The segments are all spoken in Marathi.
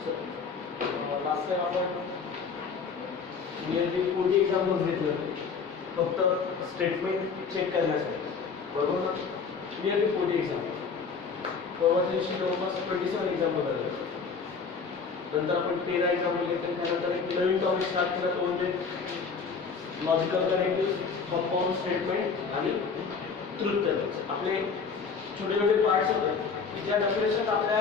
लास्ट टाइम आपण नियरली 40 एक्झाम्पल्स घेतले होते फक्त स्टेटमेंट चेक करण्यासाठी, बरोबर ना? Nearly 40 example. परवाच्या दिवशी जवळपास 27 एक्झाम्पल झाले. नंतर आपण 13 एक्झाम्पल घेतले. त्यानंतर एक नवीन टॉपिक स्टार्ट केला, तो म्हणजे लॉजिकल कनेक्टिव्ह, कंपाऊंड स्टेटमेंट आणि ट्रुथ टेबल्स. आपले छोटे छोटे पार्ट्स होते की ज्या डेफिनेशन आपल्या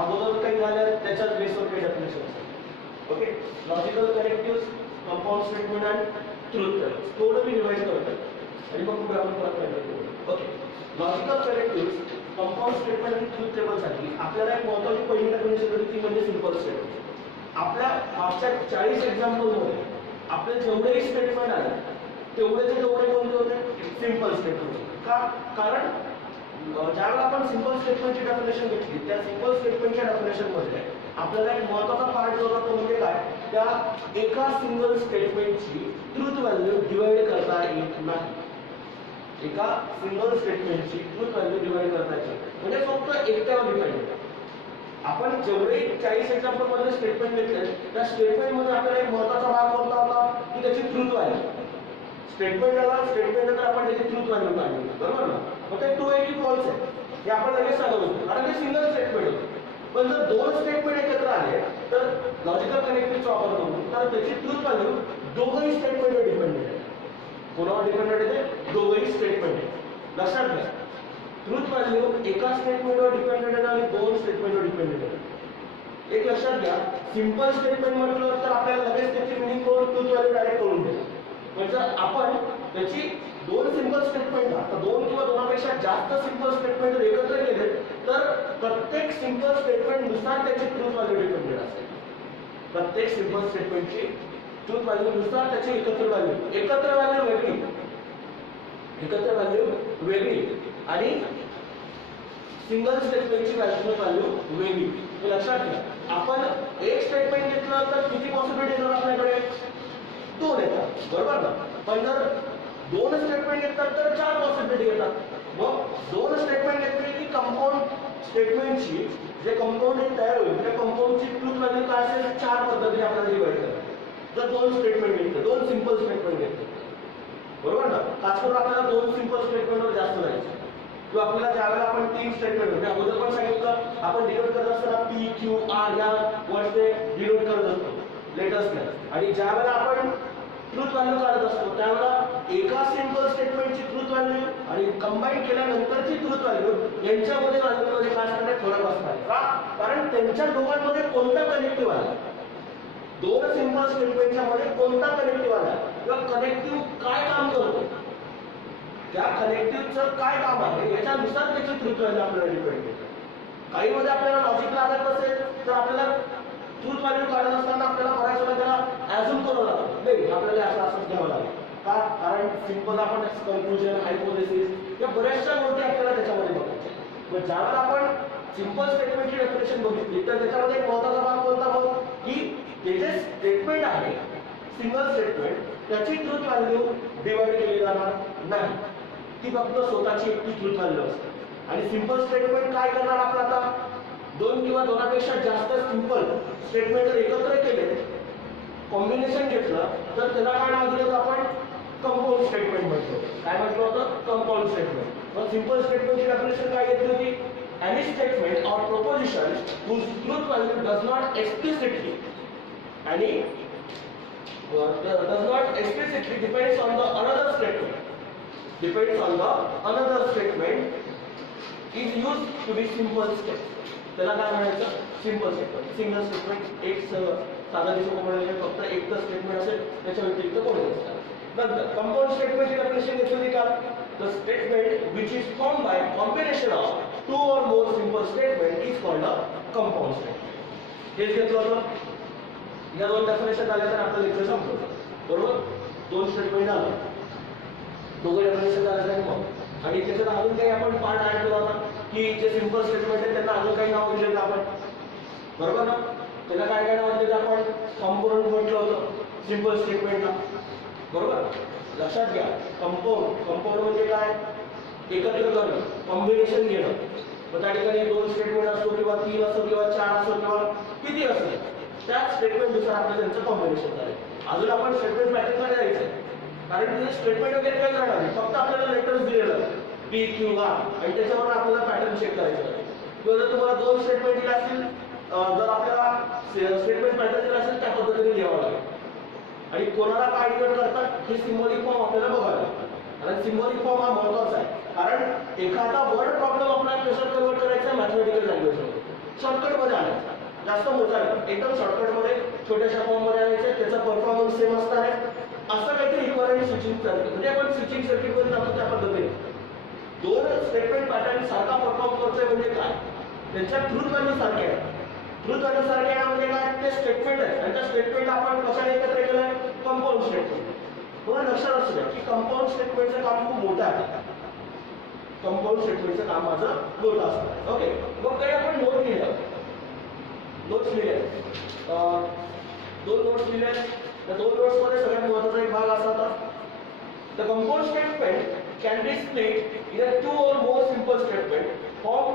अगोदर काही झाल्या त्याच्याच बेसवर काही डेफिनेशन असतात. Okay, logical connective, compound statement आणि ट्रुथ टेबल्स थोडं मी रिवाइज करतो आणि मग पुढे आपण परत कंटिन्यू करू. Okay, logical connective, compound statement आणि ट्रुथ टेबलसाठी आपल्याला एक महत्त्वाची पहिली डेफिनेशन होती ती म्हणजे सिंपल स्टेटमेंट. आपल्या मागच्या 40 एक्झाम्पलमध्ये आपले जेवढेही स्टेटमेंट आले तेवढेचे जेवढे कोणते होते? Simple statement. का? कारण ज्यावेळेला आपण सिंपल स्टेटमेंटची डेफिनेशन घेतली त्या सिंपल स्टेटमेंटच्या डेफिनेशनमध्ये आपल्याला एक महत्त्वाचा पार्ट जो होता तो म्हणजे काय? त्या एका सिंगल स्टेटमेंटची ट्रुथ व्हॅल्यू डिवाइड करता येत नाही. एका सिंगल स्टेटमेंटची ट्रुथ व्हॅल्यू डिवाइड करता येत नाही, म्हणजे फक्त एकट्यावर डिपेंड. आपण जेवढे 40 एक्झाम्पल मध्ये स्टेटमेंट घेतले त्या स्टेटमेंटमध्ये आपल्याला एक महत्त्वाचा भाग कोणता होता की त्याची ट्रुथ व्हॅल्यू. स्टेटमेंट तर आपण त्याची ट्रुथ व्हॅल्यू काढली, बरोबर ना? मग ते ट्रू आहे की फॉल्स आहे हे आपण लगेच सांगू शकतो कारण ते सिंगल स्टेटमेंट होते. पण जर दोन स्टेटमेंट एकत्र आले तर लॉजिकल कनेक्टिव्हचा वापर करून तर त्याची ट्रुथ व्हॅल्यू दोघंही स्टेटमेंटवर डिपेंडेंट आहे. कोणावर डिपेंडेंट आहे? दोघंही स्टेटमेंट आहे. लक्षात घ्या, ट्रुथ व्हॅल्यू एका स्टेटमेंटवर डिपेंडेंट आहे आणि दोन स्टेटमेंटवर डिपेंडेंट आहे. एक लक्षात घ्या, सिंपल स्टेटमेंट म्हटलं तर आपल्याला लगेच त्याची मिनिंग करून ट्रुथ व्हॅल्यू डायरेक्ट करून देतो. पण जर आपण त्याची दोन सिंपल स्टेटमेंट आता दोन किंवा दोनापेक्षा जास्त सिंपल स्टेटमेंट एकत्र केले तर प्रत्येक सिंपल स्टेटमेंट नुसार त्याची ट्रुथ व्हॅल्यू डिपेंडेंट असेल. प्रत्येक सिंपल स्टेटमेंटची ट्रुथ व्हॅल्यू नुसार त्याची एकत्र व्हॅल्यू वेगळी आणि सिंगल स्टेटमेंटची व्हॅल्यू वेगळी. हे लक्षात घ्या. आपण एक स्टेटमेंट घेतलं तर किती पॉसिबिलिटी येतात आपल्याकडे? 2 येतात, बरोबर ना? पण जर दोन स्टेटमेंट घेततात तर 4 पॉसिबिलिटी येतात. मग दोन स्टेटमेंट घेतले की कंपाऊंड स्टेटमेंटची जे कंपाऊंड तयार होईल त्या कंपाऊंडची ट्रुथ व्हॅल्यू काय असेल? 4 पद्धतीने आपल्याला डिवाइड करायचं. जर दोन स्टेटमेंट घेतले, दोन सिंपल स्टेटमेंट घेतले, बरोबर ना? खास करून आपल्याला दोन सिंपल स्टेटमेंटवर जास्त जायचं किंवा आपल्याला ज्यावेळेला आपण 3 स्टेटमेंट म्हणजे अगोदर पण सांगितलं आपण डिनोट करत असताना पी क्यू आर या वर्डने डिनोट करत असतो लेटर्सने. आणि ज्यावेळेला आपण ट्रुथ व्हॅल्यू काढत असतो त्यावेळेला एका सिंपल स्टेटमेंटची ट्रुथ व्हॅल्यू आणि कंबाईन केल्यानंतरची ट्रुथ व्हॅल्यू यांच्यामध्ये व्हॅल्यूमध्ये काय असणार? फरक असणार. का? कारण त्यांच्या दोघांमध्ये कोणता कनेक्टिव्ह आला, दोन सिंपल स्टेटमेंटच्या मध्ये कोणता कनेक्टिव्ह आला किंवा कनेक्टिव्ह काय काम करतो, त्या कनेक्टिव्हचं काय काम आहे याच्यानुसार त्याची ट्रुथ व्हॅल्यू आपल्याला डिपेंड करते. काही मध्ये आपल्याला लॉजिक लागत असेल तर आपल्याला ट्रुथ व्हॅल्यू काढत असताना आपल्याला बऱ्याच वेळा त्याला ॲझ्युम करावं लागतं. नाही, आपल्याला असंच घ्यावं लागेल. का? कारण सिंपल आपण कन्क्लुजन, हायपोथेसिस या बऱ्याचशा गोष्टी आपल्याला त्याच्यामध्ये बघायच्या. मग ज्यावेळेला आपण सिंपल स्टेटमेंटची डेफिनेशन बघितली तर त्याच्यामध्ये एक महत्त्वाचा भाग कोणता बघ की ते जे स्टेटमेंट आहे सिंगल स्टेटमेंट त्याची ट्रुथ व्हॅल्यू डिवाइड केली जाणार नाही. ती फक्त स्वतःची एकटी ट्रुथ व्हॅल्यू असते. आणि सिंपल स्टेटमेंट काय करणार आपला? आता दोन किंवा दोनापेक्षा जास्त सिंपल स्टेटमेंट जर एकत्र केले, कॉम्बिनेशन घेतलं तर त्याला काय नाव दिलं आपण? कंपाऊंड स्टेटमेंट म्हणतो. काय म्हटलं होतं? Compound statement. मग सिंपल स्टेटमेंटची डेफिनेशन काय घेतली होती? any statement or proposition whose truth value does not explicitly depends on the another statement is used to be simple statement. त्याला काय म्हणायचं? Simple statement. सिंगल स्टेटमेंट एक साधा दिवशी म्हणजे फक्त एकच स्टेटमेंट असेल, त्याच्या व्यतिरिक्त कोणी नसणार. नंतर कंपाऊंड स्टेटमेंटची डेफिनेशन घेतली का? The statement which is formed by combination of two or more simple statement is called a compound statement. हे घेतलं होतं. या दोन डेफिनेशन आल्या तर आपलं लेक्चर संपलं, बरोबर? दोन स्टेटमेंट आलं, दोघं डेफिनेशन आलं मग आणि त्याच्यात अजून काही आपण पार्ट ऍड केला होता की जे सिंपल स्टेटमेंट आहे त्यांना अजून काही नाव दिलेलं आपण, बरोबर ना? त्याला काय काय नाव दिलं आपण? कंपोनंट म्हटलं होतं सिंपल स्टेटमेंटला, बरोबर? लक्षात घ्या, कंपाऊंड म्हणजे काय? एकत्र करणं, कॉम्बिनेशन घेणं. मग त्या ठिकाणी दोन स्टेटमेंट असतो किंवा 3 असो किंवा 4 असो किंवा किती असेल त्याच स्टेटमेंटनुसार आपल्याला त्यांचं कॉम्बिनेशन करायचं. अजून आपण स्टेटमेंट पॅटर्नकडे जायचं कारण तिथे स्टेटमेंट वगैरे काही करणार नाही, फक्त आपल्याला लेटर्स दिलेलं पी क्यू आर आणि त्याच्यावर आपल्याला पॅटर्न चेक करायचं आहे. किंवा जर तुम्हाला 2 स्टेटमेंट दिले असतील, जर आपल्याला स्टेटमेंट पॅटर्न दिला असेल त्या पद्धतीने लिहावं लागेल. आणि कोणाला काय डिनोट करतात हे सिम्बॉलिक फॉर्म आपल्याला बघायला लागतं. कारण सिम्बॉलिक फॉर्म हा महत्वाचा आहे, कारण एखादा वर्ड प्रॉब्लेम आपल्याला कशात कन्वर्ट करायचा आहे, मॅथमॅटिकल लँग्वेजमध्ये शॉर्टकटमध्ये आणायचा. जास्त मोठा नाही, एकदम शॉर्टकटमध्ये छोट्याशा फॉर्ममध्ये आणायचं, त्याचा परफॉर्मन्स सेम असणार आहे. असं काहीतरी इक्वलंट स्विचिंग सर्किट, म्हणजे आपण स्विचिंग सर्किटमध्ये जातो त्या पद्धतीने 2 स्टेटमेंट पॅटर्न सारखा परफॉर्म करतोय म्हणजे काय, त्यांच्या ट्रूथ व्हॅल्यू सारखे आहे. ट्रूथ व्हॅल्यू सारखे आहे म्हणजे काय, ते स्टेटमेंट आहे आणि त्या स्टेटमेंट आपण कशाने एकत्र केलंय, कंपाऊंड स्टेटमेंट. तुम्हाला लक्षात असू द्या की कंपाऊंड स्टेटमेंटचं काम खूप मोठं आहे. कंपाऊंड स्टेटमेंटचं काम माझं मोठं असतं. ओके, मग काही आपण नोट लिहिल्या, नोट्स लिहिल्या, 2 नोट्स लिहिल्या. त्या 2 नोट्समध्ये सगळ्यात महत्त्वाचा एक भाग असा होता, the compound statement can be split in a 2 or more simple statement from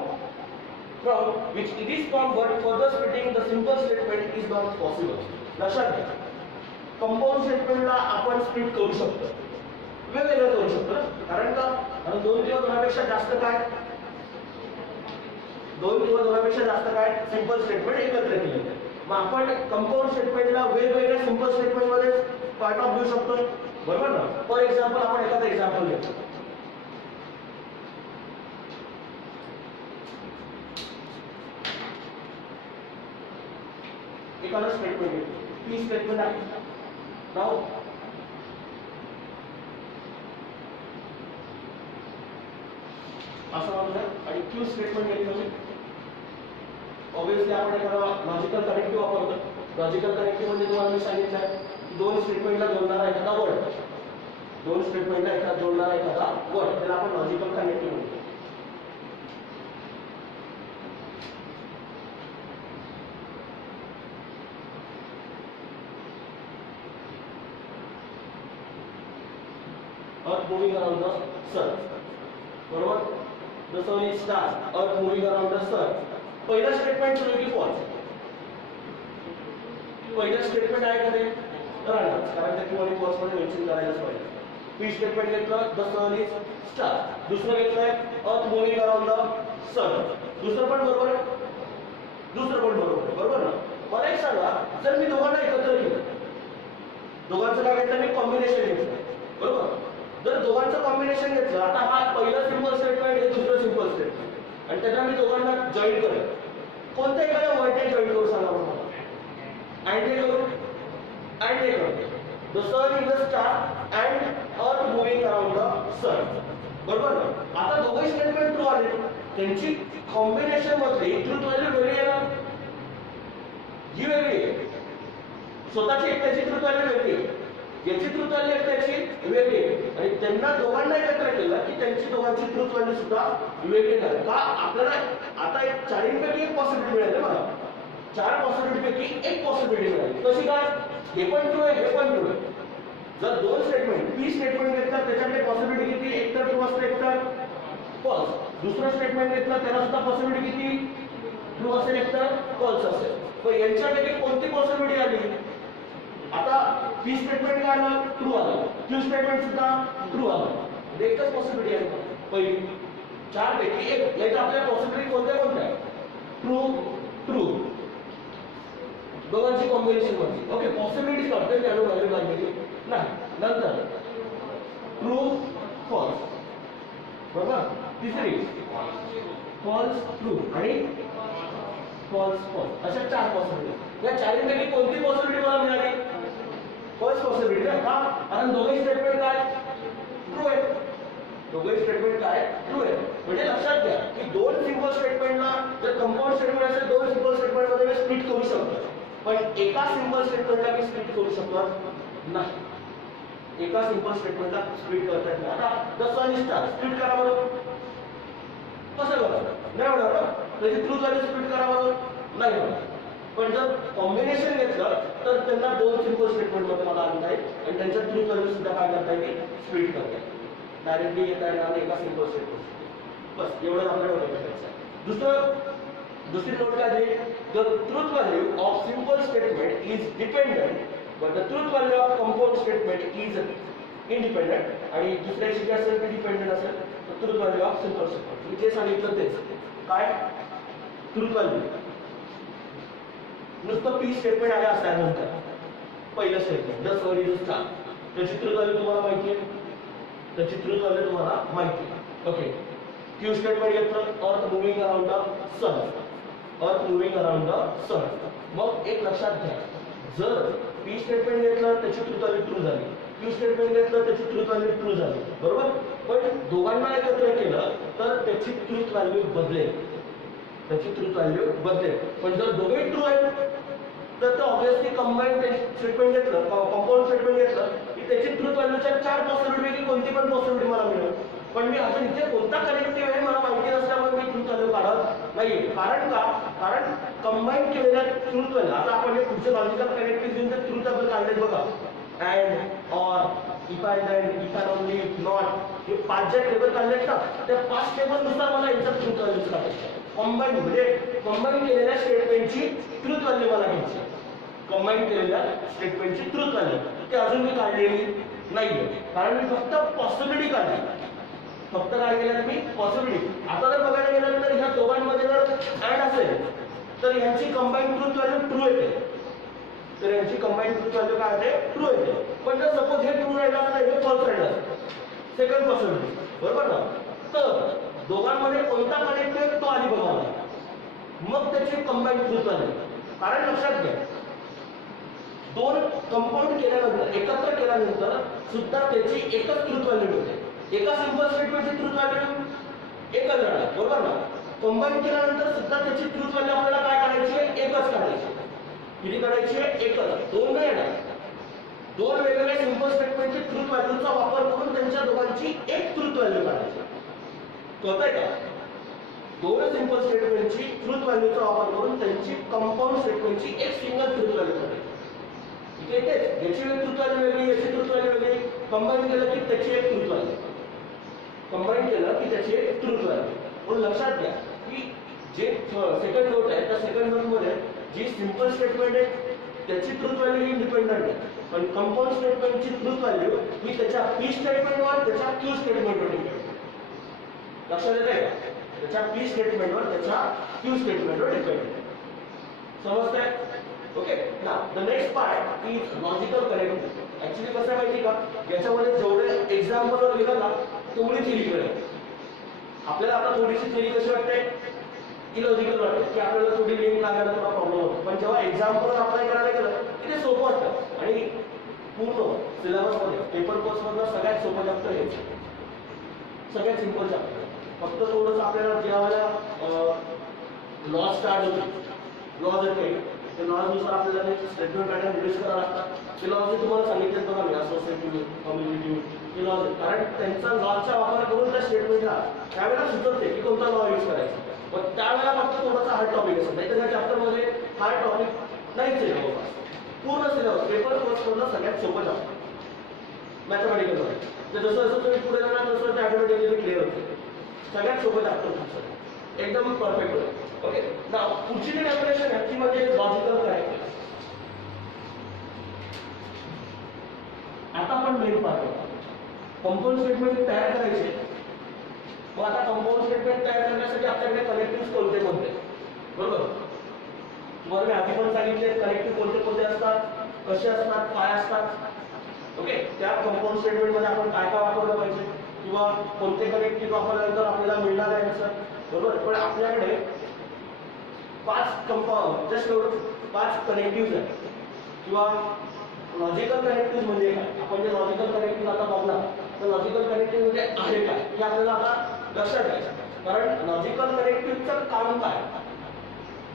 which it is formed, but further splitting the simple statement is not possible. लक्षात घ्या, कंपाऊंड स्टेटमेंटला आपण स्प्लिट करू शकतो, वेगवेगळं करू शकतो. कारण का, कारण 2 किंवा 2पेक्षा जास्त काय, 2 किंवा 2पेक्षा जास्त काय सिंपल स्टेटमेंट एकत्र केले. मग आपण कंपाऊंड स्टेटमेंटला वेगवेगळ्या सिंपल स्टेटमेंटमध्ये पार्ट ऑफ घेऊ शकतो, बरोबर ना. फॉर एक्झाम्पल आपण एखादा एक्झाम्पल घेतो. एखादा स्टेटमेंट घेतो, पी स्टेटमेंट आहे. नाव असं म्हणतात आणि क्यू स्टेटमेंट घेतलं म्हणजे ऑब्विसली आपण एखादा लॉजिकल कनेक्टिव्ह वापरतो. लॉजिकल कनेक्टिव्ह म्हणजे तुम्हाला मी सांगितलं आहे की 2 स्टेटमेंटला जोडणारा एखादा वर्ड, 2 स्टेटमेंटला एखादा जोडणारा एखादा वर्ड, त्याला आपण लॉजिकल कनेक्टिव्ह म्हणतो. Earth moving around the sun, बरोबर. The sun is star, Earth moving around the sun. पहिला स्टेटमेंट ट्रू की फॉल्स, पहिलं स्टेटमेंट आहे का ते राहणार, कारण ते ट्रू आणि फॉल्स मध्ये मेन्शन करायलाच पाहिजे. पी स्टेटमेंट घेतलं, द सन इज स्टार. दुसरं घेतलंय, अर्थ मुव्हिंग अराउंड द सन. दुसरं पण बरोबर आहे, दुसरं पण बरोबर आहे, बरोबर ना. मला एक सांगा, जर मी दोघांना एकत्र केलं, दोघांचं काय घेतलं मी, कॉम्बिनेशन घेतलं, बरोबर. जर दोघांचं कॉम्बिनेशन घेतलं, आता हा पहिलं सिंपल स्टेटमेंट, हे दुसरं सिंपल स्टेटमेंट, आणि त्यांना मी दोघांना जॉईन करेन. कोणत्या एखाद्या वर्डने जॉईन करू सांगा मला. अँड हे करू, अँड हे करू. The sun is the star and earth moving around the sun, बरोबर ना. आता दोघे स्टेटमेंट ट्रू आले, त्यांची कॉम्बिनेशन मध्ये ट्रूथ व्हॅल्यू वेगळी येणार, ही वेगळी आहे. स्वतःची एक त्याची ट्रूथ व्हॅल्यू वेगळी आहे, याची ट्रूथ व्हॅल्यू एक त्याची वेगळी आहे, आणि त्यांना दोघांना एकत्र केलं की त्यांची दोघांची ट्रूथ व्हॅल्यू सुद्धा वेगळी झाली. का आपल्याला आता एक 4पैकी एक पॉसिबिलिटी मिळाली मला, 4 पॉसिबिलिटी पैकी एक पॉसिबिलिटी मिळाली. कशी काय, हे पण ट्रू आहे, हे पण ट्रू आहे. जर 2 स्टेटमेंट पी स्टेटमेंट घेतलं, त्याच्याकडे पॉसिबिलिटी किती, एक तर ट्रू असतं, एक तर फॉल्स. दुसरं स्टेटमेंट घेतलं, त्याला सुद्धा पॉसिबिलिटी किती, ट्रू असेल, एक तर फॉल्स असेल. पण यांच्यापैकी कोणती पॉसिबिलिटी आली, आता पी स्टेटमेंट काय आलं, ट्रू आलं, क्यू स्टेटमेंट सुद्धा ट्रू आलं. एकच पॉसिबिलिटी आहे पहिली, 4 पैकी एक. याच्या आपल्या पॉसिबिलिटी कोणत्या कोणत्या, ट्रू ट्रू, दोघांची कॉम्बिनेशन मध्ये. ओके, पॉसिबिलिटी करते त्याला व्हॅल्यू लागली नाही. नंतर ट्रू फॉल्स, बरोबर. तिसरी फॉल्स ट्रू आणि फॉल्स फॉल्स, अशा 4 पॉसिबिलिटी. या 4पैकी कोणती पॉसिबिलिटी मला मिळाली, फर्स्ट पॉसिबिलिटी. का, कारण दोघे स्टेटमेंट काय ट्रू आहे, दोघे स्टेटमेंट काय ट्रू आहे. म्हणजे लक्षात घ्या की 2 सिंपल स्टेटमेंटला जर कंपाऊंड स्टेटमेंट असेल, 2 सिंपल स्टेटमेंट मध्ये मी स्प्लिट करू शकतो, पण एका सिंपल स्टेटमेंटला मी स्प्लिट करू शकणार नाही. एका सिंपल स्टेटमेंटला स्प्लिट करता येत नाही. आता the sun is star split करा बरोबर, कसं बघा, नाही होणार ना. त्याची ट्रूथ व्हॅल्यू स्प्लिट करा बरोबर, नाही होणार. पण जर कॉम्बिनेशन घेतलं तर त्यांना 2 सिंपल स्टेटमेंट मध्ये मला आणता येईल, आणि त्यांच्या ट्रूथ व्हॅल्यू सुद्धा काय करता येईल, स्प्लिट करता येईल. डायरेक्टली येता येणार एका सिंपल स्टेटमेंट. बस एवढं आपल्याला करायचं आहे. दुसरं दुसरी नोट काय दिली, the truth value of simple statement is dependent but the truth value of compound statement is independent. आणि दुसऱ्याची जी असेल ती डिपेंडंट असेल तर truth value of simple statement. मी जे सांगितलं तेच काय, ट्रूथ व्हॅल्यू नुसतं पी स्टेटमेंट आलं असल्यानंतर पहिलं statement the sun is star, त्याची ट्रूथ व्हॅल्यू तुम्हाला माहिती आहे, त्याची ट्रूथ व्हॅल्यू तुम्हाला माहिती आहे. ओके, क्यू स्टेटमेंट घेतलं अर्थ मुव्हिंग अराउंड द सन, अर्थ मुव्हिंग अराउंड द सन. मग एक लक्षात घ्या, जर पी स्टेटमेंट घेतलं त्याची ट्रूथ व्हॅल्यू ट्रू झाली, क्यू स्टेटमेंट घेतलं त्याची ट्रूथ व्हॅल्यू ट्रू झाली, बरोबर. पण दोघांना एकत्र केलं तर त्याची ट्रूथ व्हॅल्यू बदलेल, त्याची ट्रूथ व्हॅल्यू बदलेल. पण जर दोघेही ट्रू आहेत तर ते ऑब्विसली कंबाईन स्टेटमेंट घेतलं, कंपाऊंड स्टेटमेंट घेतलं की त्याची ट्रूथ व्हॅल्यूच्या 4 पॉसिबिलिटी कोणती पण पॉसिबिलिटी मला मिळेल. पण मी अजून इथे कोणता कनेक्टिव्ह आहे मला माहिती नसल्यामुळे मी ट्रूथ व्हॅल्यू काढत नाहीये. कारण का, कारण कंबाईन केलेल्या ट्रूथ व्हॅल्यू, आता आपण हे पुढचे लॉजिकल कनेक्टिव्ह घेऊन ते ट्रूथ व्हॅल्यू काढलेत बघा, and, or, if and then, if and only, if not, हे 5 जे टेबल काढलेत ना त्या 5 टेबल नुसार मला याचा ट्रूथ व्हॅल्यू काढायचं. कंबाईन म्हणजे कंबाईन केलेल्या स्टेटमेंटची ट्रूथ व्हॅल्यू मला घ्यायची, कंबाईन केलेल्या स्टेटमेंटची ट्रूथ व्हॅल्यू ती अजून मी काढलेली नाहीये, कारण मी फक्त पॉसिबिलिटी काढली, फक्त काय केलं मी पॉसिबिलिटी. आता जर बघायला गेलं तर ह्या दोघांमध्ये जर ऍड असेल तर यांची कंबाईन ट्रूथ व्हॅल्यू ट्रू येते, तर यांची कंबाईन ट्रूथ व्हॅल्यू काय येते, ट्रू येते. पण जर सपोज हे ट्रू राहिलं तर हे फॉल्स राहिलं, सेकंड पॉसिबिलिटी, बरोबर ना. तर दोघांमध्ये कोणता कनेक्टिव्ह तो आधी बघावा, मग त्याची कंबाईन ट्रूथ व्हॅल्यू. कारण लक्षात घ्या, दोन कंपाऊंड केल्यानंतर, एकत्र केल्यानंतर सुद्धा त्याची एकच ट्रूथ व्हॅल्यू मिळते. एका सिंपल स्टेटमेंटची ट्रूथ व्हॅल्यू एकच राहणार, बरोबर ना. कंबाईन केल्यानंतर सुद्धा त्याची ट्रूथ व्हॅल्यू आपल्याला काय काढायची आहे, एकच काढायची. किती काढायची आहे, एकच, दोन नाही येणार. दोन वेगवेगळ्या सिंपल स्टेटमेंटची ट्रूथ व्हॅल्यूचा वापर करून त्यांच्या दोघांची एक ट्रूथ व्हॅल्यू काढायची. कळतंय का, दोन सिंपल स्टेटमेंटची ट्रूथ व्हॅल्यूचा वापर करून त्यांची कंपाऊंड स्टेटमेंटची एक सिंगल ट्रूथ व्हॅल्यू काढायची. ठीक आहे, याची ट्रूथ व्हॅल्यू वेगळी, याची ट्रूथ व्हॅल्यू वेगळी, कंबाईन केलं की त्याची एक ट्रूथ व्हॅल्यू, कंबाईन केलं की त्याची एक ट्रूथ व्हॅल्यू. पण लक्षात घ्या की जे सेकंड नोट आहे त्या सेकंड नोट मध्ये जी सिंपल स्टेटमेंट आहे त्याची ट्रूथ व्हॅल्यू ही इंडिपेंडंट आहे, पण कंपाऊंड स्टेटमेंटची ट्रूथ व्हॅल्यू ही त्याच्या पी स्टेटमेंटवर, त्याच्या क्यू स्टेटमेंटवर डिपेंड. लक्षात येते का, त्याच्या पी स्टेटमेंटवर, त्याच्या क्यू स्टेटमेंटवर डिपेंड. समजतंय? Okay, now the next part is logical connective. Actually कसं आहे माहिती का, याच्यामध्ये जेवढे एक्झाम्पलवर गेलं ना तेवढी थिअरी कळेल आपल्याला. आता थोडीशी थिअरी कशी वाटते, इलॉजिकल वाटते की आपल्याला थोडी लिंक लागायला थोडा प्रॉब्लेम होतो. पण जेव्हा एक्झाम्पलवर अप्लाय करायला गेलं की ते सोपं वाटतं. आणि पूर्ण सिलेबसमध्ये पेपर कोर्समधलं सगळ्यात सोपं चॅप्टर हे, सगळ्यात सिंपल चॅप्टर. फक्त थोडंसं आपल्याला ज्यावेळेला लॉ स्टार्ट होते, लॉज येते, ते लॉजनुसार आपल्याला स्टेटमेंट पॅटर्न रिड्यूस करावं लागतात. ते लॉज जे तुम्हाला सांगितले बघा मी, असोसिएटिव्ह, कम्युनिटिव्ह, हे लॉज, कारण त्यांचा लॉजचा वापर करून त्या स्टेटमेंटला त्यावेळेला सुचवते की कोणता लॉ यूज करायचा. पण त्यावेळेला फक्त थोडासा हार्ड टॉपिक असतो, नाही तर या चॅप्टरमध्ये हार्ड टॉपिक नाहीच आहे जवळपास. पूर्ण सिलेबस पेपर कोर्समधलं सगळ्यात सोपं चॅप्टर मॅथमॅटिकल. तर जसं जसं तुम्ही पुढे जाणार तसं ते ऑटोमॅटिकली क्लिअर होते. सगळ्यात सोपं चॅप्टर एकदम परफेक्ट होतं. ओके, नाउ पुढची जी डेफिनेशन आहे ती म्हणजे लॉजिकल कनेक्टिव्ह. आता आपण मेन पार्ट कंपाऊंड स्टेटमेंट तयार करायचे. मग आता कंपाऊंड स्टेटमेंट तयार करण्यासाठी आपल्याकडे कनेक्टिव्ह कोणते कोणते, बरोबर. तुम्हाला मी आधी पण सांगितले कनेक्टिव्ह कोणते कोणते असतात, कसे असतात, काय असतात. ओके, त्या कंपाऊंड स्टेटमेंट मध्ये आपण काय काय वापरलं पाहिजे किंवा कोणते कनेक्टिव्ह वापरल्यानंतर आपल्याला मिळणार आहे आन्सर, बरोबर. पण आपल्याकडे 5 कंपाऊंड, जस्ट 5 कनेक्टिव्ह आहेत किंवा लॉजिकल कनेक्टिव्ह म्हणजे काय, आपण जे लॉजिकल कनेक्टिव्ह आता बघणार तर लॉजिकल कनेक्टिव्ह म्हणजे आहे काय हे आपल्याला आता लक्षात घ्यायचं. कारण लॉजिकल कनेक्टिव्हचं काम काय,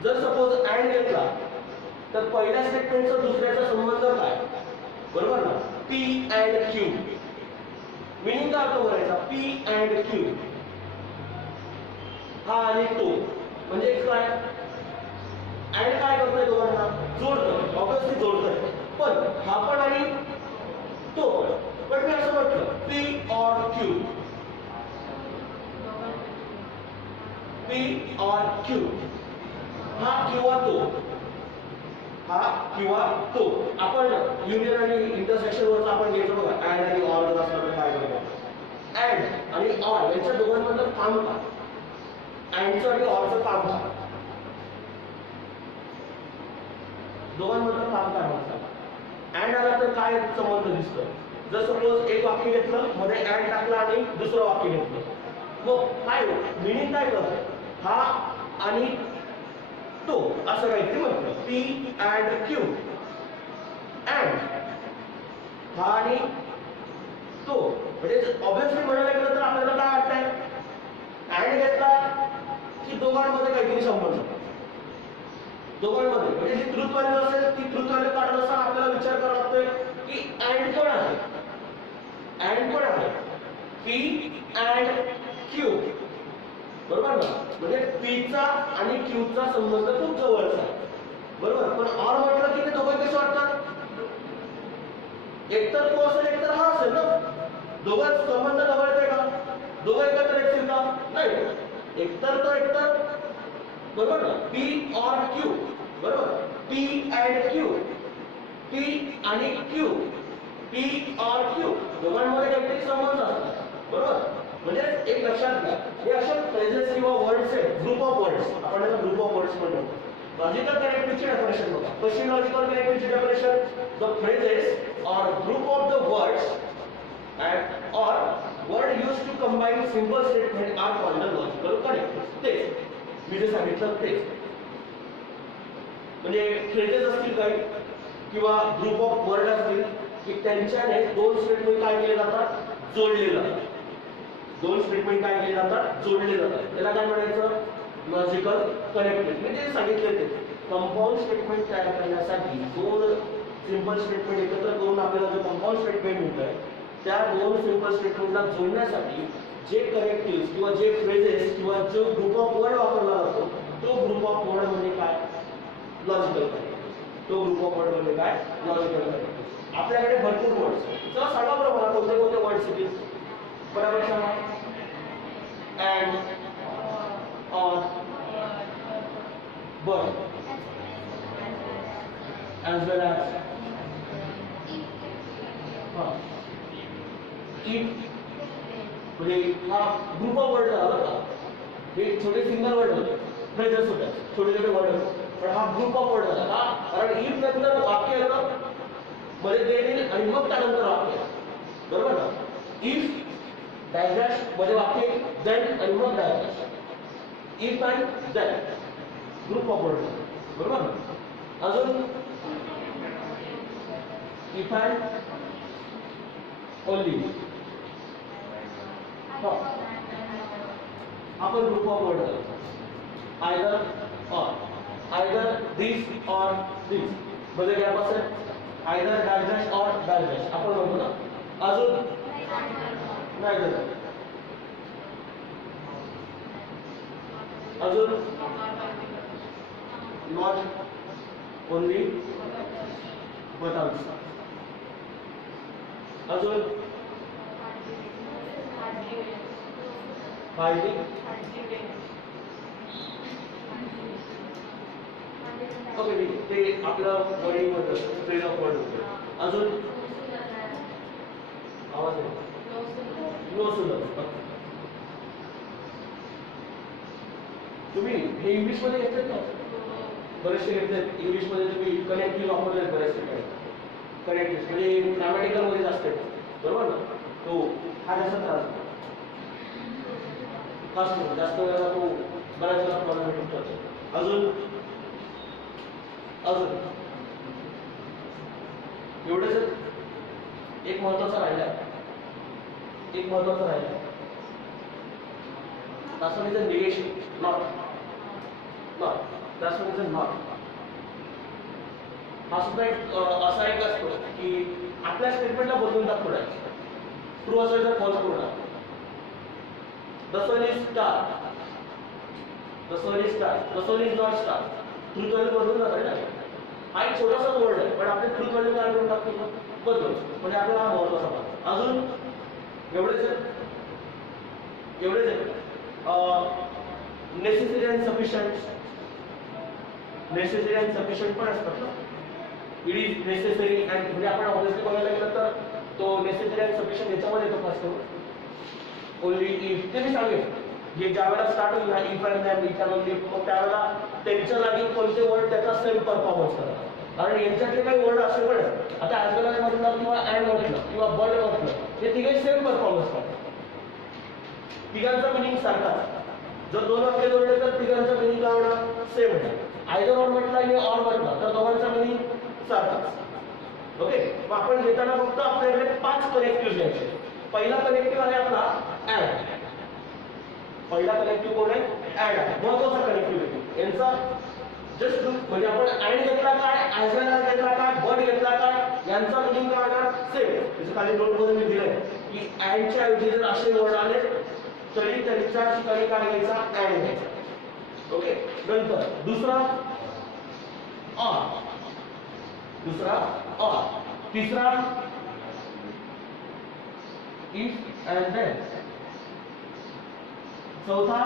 जर सपोज अँड घेतला तर पहिल्या स्टेटमेंटचा दुसऱ्याचा संबंध काय, बरोबर ना. पी अँड क्यू, मिनिंग काय होतं बोलायचा, पी अँड क्यू, हा आणि तो म्हणजे काय, अँड काय करतोय, दोघांना जोडतोय, ऑब्विसली जोडतोय. पण हा पण आणि तो पण मी असं म्हटलं पी और क्यू, पी और क्यू, हा किंवा तो, हा किंवा तो. आपण युनियन आणि इंटरसेक्शन वरच आपण घ्यायचं बघा, अँड आणि ऑर जर असलं तर काय करतो. अँड आणि ऑर यांच्या दोघांमधलं काम काय, अँडचं आणि ऑरचं काम काय, दोघांमधलं काम काय म्हणतात. अँड आला तर काय संबंध दिसतो. जर सपोज एक वाक्य घेतलं, मध्ये अँड टाकला आणि दुसरं वाक्य घेतलं, मग काय मिनिंग काय करतं, हा आणि तो असं काहीतरी म्हणतो. पी अँड क्यू, अँड हा आणि तो. म्हणजे ऑब्विसली म्हणायला गेलं तर आपल्याला काय वाटतंय, अँड घेतला की दोघांमध्ये काहीतरी संबंध, दोघांमध्ये. म्हणजे जी ट्रुथ व्हॅल्यू असेल ती ट्रुथ व्हॅल्यू काढत असताना आपल्याला विचार करावा लागतोय की अँड कोण आहे, अँड कोण आहे, पी अँड क्यू, बरोबर ना. म्हणजे पीचा आणि क्यूचा संबंध खूप जवळचा आहे, बरोबर. पण ऑर म्हटलं की ते दोघं कसे वाटतात, एकतर तो असेल एकतर हा असेल ना. दोघं संबंध जवळचे आहे का, दोघं एकत्र येतील का, नाही. एकतर तो एकतर, बरोबर ना. पी ऑर क्यू, बरोबर. पी अँड क्यू, पी आणि क्यू, पी ऑर क्यू, दोघांमध्ये काहीतरी संबंध असतात, बरोबर. म्हणजे एक लक्षात घ्या, हे अशा फ्रेजेस किंवा वर्ड्स आहेत, ग्रुप ऑफ वर्ड्स, आपण याला ग्रुप ऑफ वर्ड्स म्हणतो. लॉजिकल कनेक्टिव्हिटी डेफिनेशन बघा. कशी logical connectivity definition, the phrases or group of the words and or word used to combine simple statement are called logical connectors. तेच मी जे सांगितलं तेच. म्हणजे फ्रेजेस असतील काही किंवा ग्रुप ऑफ वर्ड असतील की त्यांच्याने दोन स्टेटमेंट काय केले जातात, जोडले जातात. दोन स्टेटमेंट काय केले जातात, जोडले जातात. त्याला काय म्हणायचं, लॉजिकल कनेक्टिव्हिटी. म्हणजे सांगितले ते कंपाऊंड स्टेटमेंट तयार करण्यासाठी दोन सिंपल स्टेटमेंट एकत्र करून आपल्याला जो कंपाऊंड स्टेटमेंट मिळतंय, त्या दोन सिंपल स्टेटमेंटला जोडण्यासाठी जे कनेक्टिव्ह किंवा जे फ्रेजेस किंवा जो ग्रुप ऑफ वर्ड वापरला जातो, तो ग्रुप ऑफ वर्ड म्हणजे काय, लॉजिकल कनेक्टिव्ह. तो ग्रुप ऑफ वर्ड म्हणजे काय, लॉजिकल कनेक्टिव्ह. आपल्याकडे भरपूर वर्ड्स आहेत. चला सांगा बरं मला कोणते कोणते वर्ड्स येतील, बरोबर सांगा. And, or, but, as well as, if. म्हणजे हा ग्रुप ऑफ वर्ड झाला का, हे छोटे सिंगल वर्ड होते, फ्रेजेस होते, छोटे छोटे वर्ड होते, पण हा ग्रुप ऑफ वर्ड झाला का, कारण इफ नंतर वाक्य येतं, मध्ये दे येईल आणि मग त्यानंतर वाक्य, बरोबर ना. इफ डॅश डॅश मध्ये वाक्य, देन आणि मग dash dash. If and then, group of word, बरोबर ना. अजून इफ अँड ओनली, आपण group of word either or, either this or this, मध्ये गॅप असेल, either dash dash or dash dash आपण म्हणतो ना. अजून नाही झालं, अजून नॉट ओनली बट ऑल्सो, अजून फायदे, ओके ठीक आहे, ते आपलं वर्डिंग होतं, ट्रेन ऑफ वर्ड होतं. अजून आवाज आहे, नो सुलभ. तुम्ही हे इंग्लिशमध्ये घेतलेत ना, बरेचसे घेतलेत इंग्लिशमध्ये, तुम्ही कनेक्टिव्ह वापरलेत बरेचसे काही कनेक्टिव्ह, म्हणजे ग्रामॅटिकलमध्ये असते, बरोबर ना. तो हा जास्त त्रास असतो, जास्त वेळेला तो बऱ्याच वेळा प्रॉब्लेम होतो. अजून अजून एवढंच. एक महत्वाचं राहिलं, एक महत्वाचं राहिलं, that's one is a negation, not, that's one is a not. हा सुद्धा एक असा एक असतो की आपल्या स्टेटमेंटला बदलून दाखवणार, ट्रू असेल तर फॉल्स करू टाक. The sun is star, the sun is star, the sun is not star. Truth value बदलून जाते ना. हा एक छोटासा वर्ड आहे, पण आपण ट्रूथ व्हॅल्यू काय करून टाकतो, बदलून. म्हणजे आपल्याला हा महत्वाचा भाग. अजून एवढेच आहे, एवढेच आहे. Necessary and sufficient, necessary and sufficient पण असतात ना. इट इज नेसेसरी अँड म्हणजे आपण ऑब्विसली बघायला गेलं तर तो नेसेसरी अँड सफिशियंट याच्यामध्ये येतो फर्स्ट ओनली इफ. ते मी सांगेन जे ज्यावेळेला स्टार्ट होईल ना if and then if and only मग त्यावेळेला त्यांच्या जागी कोणते वर्ड त्याचा सेम परफॉर्मन्स करतात. कारण यांच्यातले काही वर्ड असे पण आता ॲज वेल म्हटलं किंवा अँड म्हटलं किंवा बट म्हटलं हे तिघे सेम परफॉर्मन्स करतात. तिघांचा मिनिंग सारखाच. जर दोन वाक्य जोडले तर तिघांचा मिनिंग काय होणार सेम होणार. आयदर ऑर म्हटला आणि ऑर म्हटला तर दोघांचा मिनिंग सारखाच. ओके. मग आपण घेताना फक्त आपल्याकडे 5 कनेक्टिव्ह घ्यायचे. पहिला कनेक्टिव्ह आहे आपला ऍड. पहिला कनेक्टिव्ह कोण आहे ऍड आहे. महत्वाचा कनेक्टिव्ह यांचा जस्ट म्हणजे आपण अँड घेतला काय ॲज वेल ॲज घेतला काय बट घेतला काय यांचा मिनिंग काय होणार सेम. त्याच्या खाली नोट मध्ये मी दिलंय की अँडच्या ऐवजी जर असे वर्ड आले तरी त्यांच्या ठिकाणी काय घ्यायचा अँड घ्यायचा. ओके. नंतर दुसरा ऑर. दुसरा ऑर. तिसरा इफ अँड देन. चौथा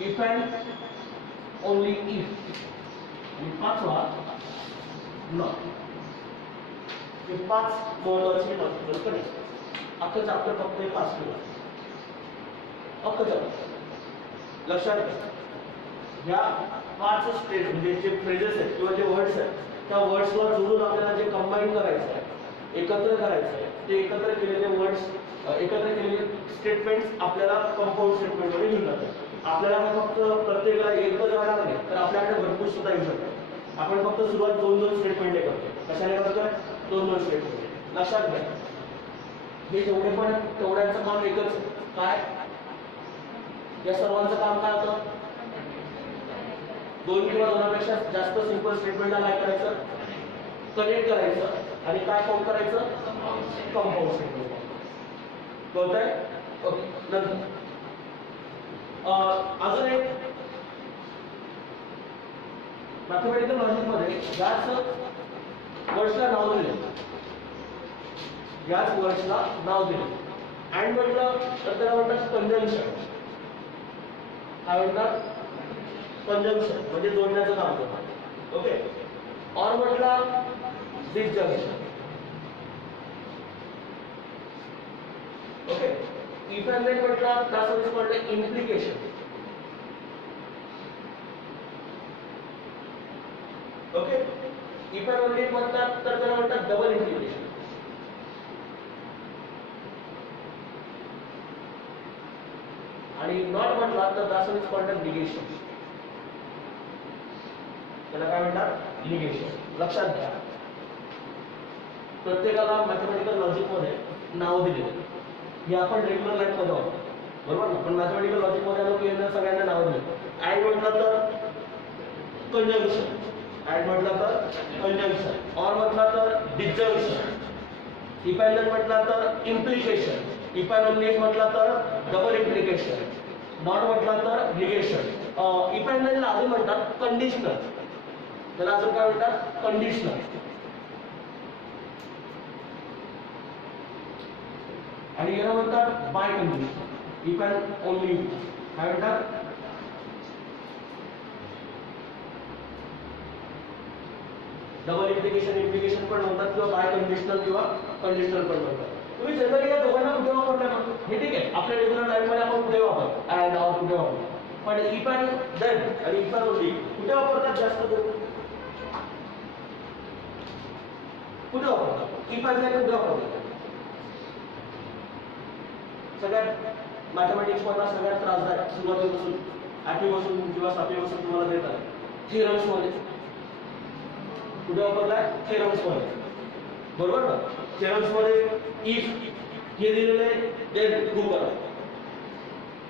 इफ अँड ओनली इफ. आणि पाचवा नॉट. हे 5 महत्वाचे टॉपिक कडे अख्खं चॅप्टर फक्त हे 5 किलो अख्खं चॅप्टर लक्षात घ्या. या 5 स्टेट म्हणजे जे फ्रेजेस आहेत किंवा जे वर्ड्स आहेत त्या वर्ड्सला जोडून आपल्याला जे कंबाईन करायचं आहे एकत्र करायचं आहे ते एकत्र केलेले वर्ड्स एकत्र केलेले स्टेटमेंट्स आपल्याला कंपाऊंड स्टेटमेंट मध्ये लिहितात. आपल्याला फक्त प्रत्येकाला एकच राहणार नाही तर आपल्याकडे भरपूर सुद्धा येऊ शकतात. आपण फक्त सुरुवात 2-2 स्टेटमेंट करतो. कशाने करतोय 2-2 स्टेटमेंट. लक्षात घ्या हे जेवढे पण तेवढ्यांचं काम एकच काय या सर्वांचं काम काय होतं 2 किंवा 2पेक्षा जास्त सिंपल स्टेटमेंटला काय करायचं कनेक्ट करायचं आणि काय फॉर्म करायचं कंपाऊंड स्टेटमेंट. कळतंय. ओके. नंतर अजून एक मॅथमॅटिकल लॉजिक मध्ये याच वर्ड्सला नाव दिले. याच वर्ड्सला नाव दिले. अँड म्हटलं तर त्याला म्हणतात कंजंक्शन. काय म्हणतात कंजंक्शन म्हणजे जोडण्याचं काम करतात. ओके. ऑर म्हटला disjunction. Okay. If and then म्हटला त्यासाठी म्हटलं implication. Okay. If and only म्हणतात तर त्याला म्हणतात डबल इम्प्लिकेशन. आणि नॉट म्हटला तर त्यासाठी म्हणतात निगेशन. त्याला काय म्हणतात निगेशन. लक्षात घ्या प्रत्येकाला मॅथमॅटिकल लॉजिक मध्ये नाव दिलेले हे आपण रेग्युलर लाईफ मध्ये वापरतो बरोबर ना. पण मॅथमॅटिकल लॉजिक मध्ये लोक यांना सगळ्यांना नाव दिले. ऍड म्हटलं तर कंजंक्शन. ऍड म्हटलं तर कंजंक्शन. ऑर म्हटलं तर डिसजंक्शन. इफ अँड देन म्हटलं तर इम्प्लिकेशन. इफ अँड ओनली म्हटलं तर डबल इम्प्लिकेशन. नॉट म्हटलं तर निगेशन. इफ अँड देन ला अजून म्हणतात कंडिशनल. त्याला अजून काय म्हणतात कंडिशनल. आणि याला म्हणतात biconditional. If and only काय म्हणतात डबल इम्प्लिकेशन पण म्हणतात किंवा बाय कंडिशनल किंवा कंडिशनल पण म्हणतात. तुम्ही जनरली या दोघांना कुठे वापरता हे ठीक आहे. आपल्या रेग्युलर लाईफ मध्ये आपण कुठे वापरतो अँड ऑर कुठे वापरतो. पण इफ अँड देन आणि इफ अँड ओनली कुठे वापरतात जास्त करून कुठे वापरतात इफ अँड देन कुठे वापरतात. सगळ्यात मॅथमॅटिक्स मधला सगळ्यात त्रासदायक सुरुवातीपासून 8वीपासून किंवा 7वीपासून तुम्हाला देतात थिअरम्स मध्ये. कुठे वापरलाय थिअरम्स मध्ये बरोबर ना. थिअरम्स मध्ये इफ हे दिलेले देन प्रूव्ह करा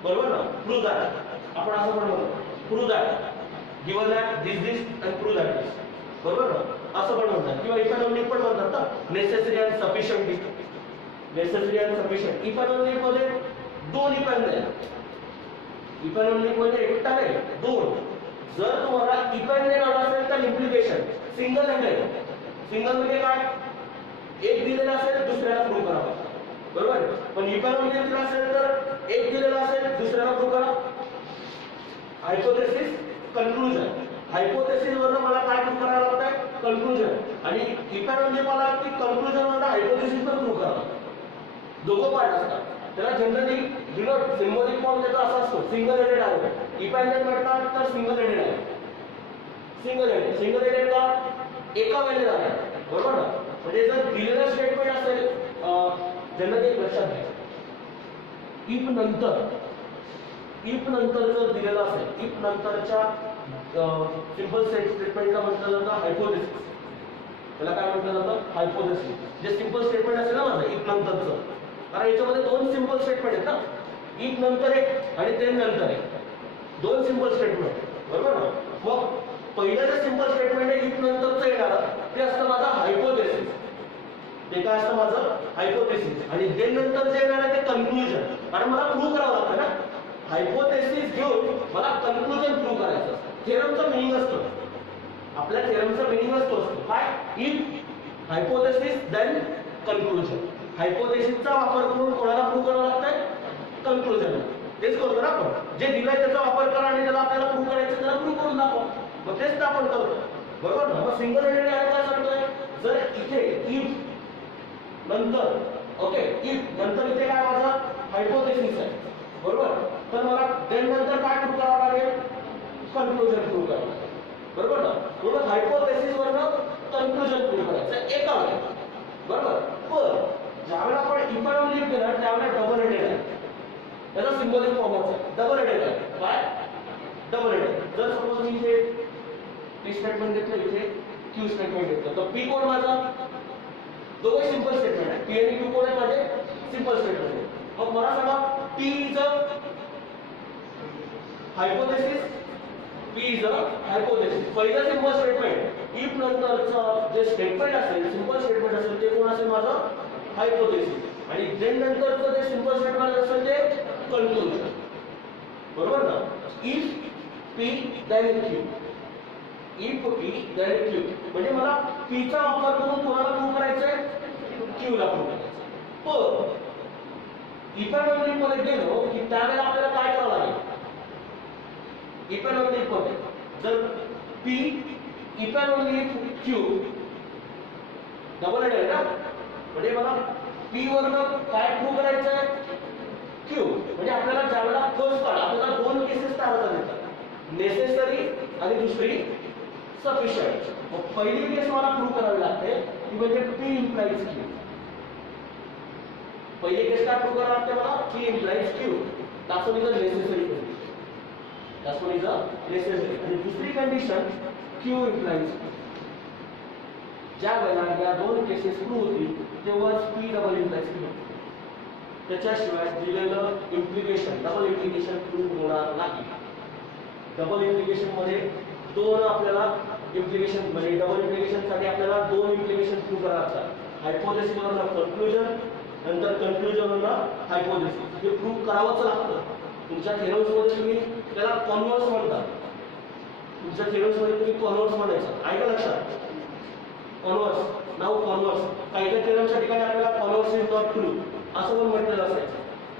बरोबर ना. प्रूव्ह दॅट आपण असं पण म्हणतो prove that given that this and prove that this बरोबर ना असं पण म्हणतात. किंवा इफ अँड ओनली पण म्हणतात ना necessary and sufficient. Necessary and sufficient. If and only मध्ये 2 if and then. If and only मध्ये एकटा नाही 2. जर तुम्हाला इफ अँड देन आला असेल तर इम्प्लिकेशन सिंगल हँडेड. सिंगल म्हणजे काय एक दिलेला असेल दुसऱ्याला प्रूव्ह करावा बरोबर. पण इफ अँड ओनली दिला असेल तर एक दिलेला असेल दुसऱ्याला प्रूव्ह करा. Hypothesis conclusion. हायपोथेसिस वरनं मला काय प्रूव्ह करावं लागतंय? कन्क्लुजन. आणि इफॅनॉलॉजी मला की कन्क्लुजन वरनं हायपोथेसिस पण प्रूव्ह करावं लागतं. दोघं पार्ट असतात. त्याला जनरली सिम्बॉलिक फॉर्म त्याचा असा असतो, सिंगल हेडेड आहे. इफॅनॉलॉजी म्हटलं तर सिंगल हेडेड आहे. सिंगल हेडेड का? एका वेळेला आहे, बरोबर ना? म्हणजे जर दिलेलं स्टेटमेंट असेल, जनरली लक्षात घ्या, इफ नंतर जर दिलेलं असेल, इफ नंतरच्या सिंपल स्टेटमेंटला म्हटलं जातं हायपोथेसिस. त्याला काय म्हटलं जातं? हायपोथेसिस. जे सिंपल स्टेटमेंट असेल ना माझं इफ नंतरचं, कारण याच्यामध्ये दोन सिंपल स्टेटमेंट आहेत ना, इफ नंतर एक आणि देन नंतर एक, दोन सिंपल स्टेटमेंट, बरोबर ना? मग पहिलं जे सिंपल स्टेटमेंट आहे इफ नंतरचं येणार ते असतं माझं हायपोथेसिस. ते काय असतं माझं? हायपोथेसिस. आणि देन नंतर जे येणार आहे ते कन्क्लुजन. कारण मला प्रूव्ह करावं लागतं ना, हायपोथेसिस घेऊन मला कन्क्लुजन प्रूव्ह करायचं असतं. थेरमचा मिनिंग असतो, आपल्या थेरमचा मिनिंग असतो काय? If hypothesis then conclusion. हायपोथेसिसचा वापर करून कोणाला प्रूव्ह करावं लागतंय? कन्क्लुजन. तेच करतो ना आपण, जे दिलंय त्याचा वापर करा आणि त्याला आपल्याला प्रूव्ह करायचं त्याला प्रूव्ह करून दाखवा. मग तेच आपण करतो, बरोबर ना? मग सिंगल हेडेड आहे काय सांगतोय? जर इथे इफ नंतर, ओके, इफ नंतर इथे काय माझा हायपोथेसिस आहे, बरोबर? तर मला देन नंतर काय प्रूव्ह करावं लागेल? कन्क्लुजन प्रूव्ह करावं लागेल, बरोबर ना? म्हणून हायपोथेसिस वरनं कन्क्लुजन प्रूव्ह करायचं एका वेळेला, बरोबर? पण ज्यावेळेला आपण इफॅनॉलॉजी केलं त्यावेळेला डबल हेडेड आहे. त्याचा सिम्बॉलिक फॉर्मच आहे, डबल हेडेड आहे. काय? Double headed. जर सपोज मी इथे पी स्टेटमेंट घेतलं, इथे क्यू स्टेटमेंट घेतलं, तर पी कोड माझा दोघे सिंपल स्टेटमेंट आहे. पी आणि क्यू कोड आहे माझे सिंपल स्टेटमेंट आहे. मग मला सांगा P is a hypothesis, P is a hypothesis. पहिलं सिंपल स्टेटमेंट इफ नंतरचं जे स्टेटमेंट असेल, सिंपल स्टेटमेंट असेल, ते कोण असेल? माझं हायपोथेसिस. आणि देन नंतरचं जे सिंपल स्टेटमेंट असेल ते कन्क्लुजन, बरोबर ना? If P then Q, if P then Q, म्हणजे मला पी चा वापर करून कोणाला प्रूव्ह करायचंय? क्यू ला प्रूव्ह करायचं. पण इफॅनॉलॉजी मध्ये गेलो की त्यावेळेला आपल्याला काय करावं लागेल? इफॅनॉलॉजी मध्ये जर पी इफॅनॉलॉजी क्यू डबल हेडेड आहे ना, म्हणजे मला पी वरनं काय प्रूव्ह करायचंय? क्यू. म्हणजे आपल्याला ज्यावेळेला फर्स्ट पार्ट आपल्याला दोन केसेस तयार येतात, नेसेसरी आणि दुसरी सफिशियंट. मग पहिली केस मला प्रूव्ह करावी लागते ती म्हणजे पी इम्प्लाइज क्यू. पहिली केस काय प्रूव्ह करावी लागते मला? P implies Q. That's one is a necessary condition. That's one is a necessary. आणि दुसरी कंडिशन क्यू इम्प्लाइज. ज्या वेळेला या दोन केसेस प्रूव्ह होतील तेव्हा पी डबल इम्प्लाइज क्यू. त्याच्याशिवाय दिलेलं इम्प्लिकेशन डबल इम्प्लिकेशन प्रूव्ह होणार नाही. डबल इम्प्लिकेशन मध्ये दोन आपल्याला इम्प्लिकेशन, म्हणजे डबल इम्प्लिकेशन साठी आपल्याला दोन इम्प्लिकेशन प्रूव्ह करावे लागतात. हायपोथेसिस वरनं कन्क्लुजन, नंतर कन्क्लुजन वरनं हायपोथेसिस. हे प्रूव्ह करावंच लागतं. तुमच्या थेरम्स मध्ये तुम्ही त्याला कॉन्व्हर्स म्हणतात. तुमच्या थेरम्स मध्ये तुम्ही कॉन्व्हर्स म्हणायचं. ऐका लक्षात, कॉन्व्हर्स, नाव कॉन्व्हर्स. काही काही थेरमच्या ठिकाणी आपल्याला कॉन्व्हर्स इज नॉट ट्रू असं पण म्हटलेलं असायचं,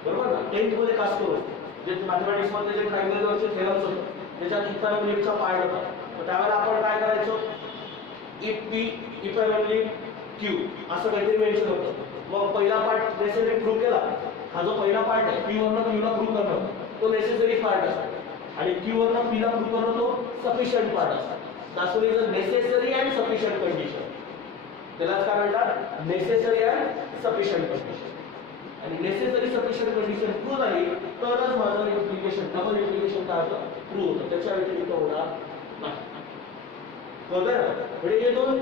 बरोबर ना? 10th मध्ये खास करून जे मॅथमॅटिक्स मध्ये जे ट्रायंगलचे थेरम्स होते त्याच्यात इफॅनॉलॉजीचा पार्ट होता. तर त्यावेळेला आपण काय करायचो? इफ पी इफॅनॉलॉजी क्यू असं काहीतरी मेन्शन होतं. मग पहिला पार्ट नेसेसरी प्रूव्ह केला. हा जो पहिला पार्ट आहे पी वरनं क्यूला प्रूव्ह करणं तो नेसेसरी पार्ट असतो, आणि क्यू वरनं पीला प्रूव्ह करणं तो सफिशियंट पार्ट असतो. That's why is a necessary and sufficient condition. त्यालाच काय म्हणतात? Necessary and sufficient condition. आणि नेसेसरी सफिशियंट कंडिशन प्रूव्ह झाली तरच माझं इम्प्लिकेशन डबल इम्प्लिकेशन काय होतं? प्रूव्ह होतं. त्याच्या व्यतिरिक्त होणार नाही. कळतंय ना? म्हणजे हे दोन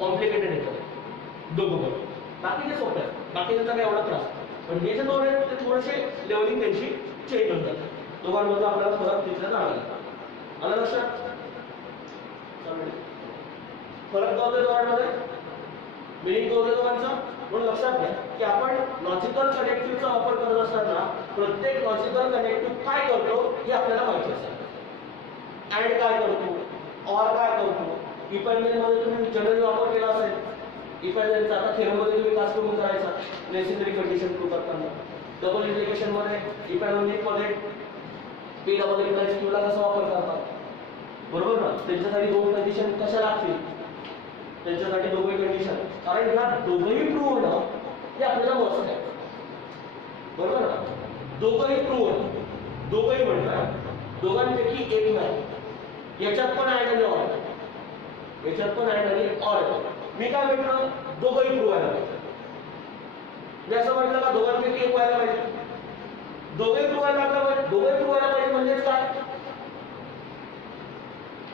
कॉम्प्लिकेटेड आहेत दोघं पण. बाकीचे सोपे आहेत, बाकीचा काही एवढा त्रास. पण हे जे दोन आहेत ते थोडेसे लेवलिंग त्यांची चेंज होतात. दोघांमधला आपल्याला फरक तिथला जाणवला. आलं लक्षात? फरक काय होतो दोघांमध्ये? मिनिंग काय होतं दोघांचा? म्हणून लक्षात घ्या की आपण लॉजिकल कनेक्टिव्हचा वापर करत असताना प्रत्येक लॉजिकल कनेक्टिव्ह काय करतो हे आपल्याला माहिती असेल. अँड काय करतो, ऑर काय करतो. इफॅनॉलॉजी मध्ये तुम्ही जनरली वापर केला असेल. इफॅनॉलॉजीचा आता थेरममध्ये तुम्ही खास करून करायचा नेसेसरी कंडिशन प्रूव्ह करताना. डबल इम्प्लिकेशन मध्ये इफॅनॉलॉजी मध्ये पी डबल इम्प्लाइज क्यूला कसा वापर करतात बरोबर ना? त्यांच्यासाठी दोन कंडिशन कशा लागतील? त्यांच्यासाठी दोघही कंडिशन, कारण ह्या दोघंही प्रूव्ह होणं हे आपल्याला मस्त आहे. बरोबर ना? दोघंही प्रूव्ह होणं, दोघंही म्हणतात दोघांपैकी एक नाही, याच्यात पण ऍड आणि ऑर, याच्यात पण ऍड आणि ऑर. मी काय म्हटलं? दोघंही प्रूव्ह व्हायला पाहिजे. मी असं म्हटलं का दोघांपैकी एक व्हायला पाहिजे? दोघंही प्रूव्ह व्हायला पाहिजे. दोघंही प्रूव्ह व्हायला पाहिजे म्हणजेच काय?